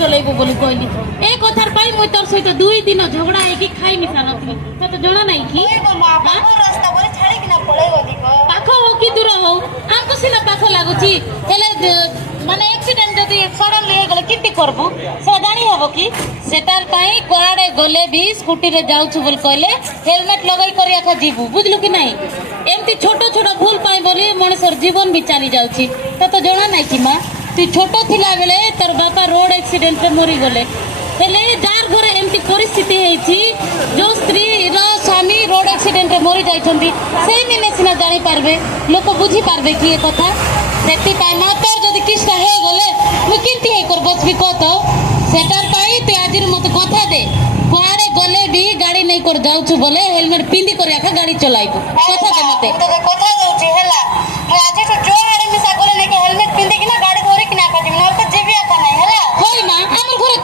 চলাইব বলি কইলি এ কথার পাই মুই তোর সহিত 2 দিন ঝগড়া ହେଇକି খাই মিশা নথি ততে জଣା নাই কি রাস্তা বলে ছাড়ি কিনা পড়ে গলি গো পাখ হো কি দূর হো আমকো সিনা পাখ লাগুছি হেলে মানে অ্যাক্সিডেন্ট যদি সডনলি হয়ে গেলে কিতি করবু সেটা জানি হব কি সেটার পাই কোয়াড়ে গলে भी স্কুটি রে যাউछु বল কইলে হেলমেট লগাই করি আখা ଯିବୁ বুঝলু কি নাই এমতি ছোট ছোট ভুল পাই বলি মଣିষর জীবন বি চালি যাଉଛି ততে জଣା নাই কি মা তুই ছোট থিলা বেলে তোর বাপা রোড অ্যাক্সিডেন্ট রে মরি গলে হেলে যার ঘরে এমতি পরিস্থিতি ହେଇଛି जो স্ত্রী র স্বামী রোড অ্যাক্সিডেন্ট রে মরি যাইছন্তি সেই মিনে সিনা জানি পারবে লোক বুঝি পারবে কি এ কথা সেটি পাই মা তোর যদি কিসটা হয়ে গলে মু কিন্তি হেই কর বসবি কত সেটার পাই তুই আজির মতো কথা দে কুয়াড়ে গলে भी গাড়ি নেই করে যাউଛୁ বলে হেলমেট পিন্ধি করে রাখা গাড়ি চলাইবো কথা দে মতে তোকে কথা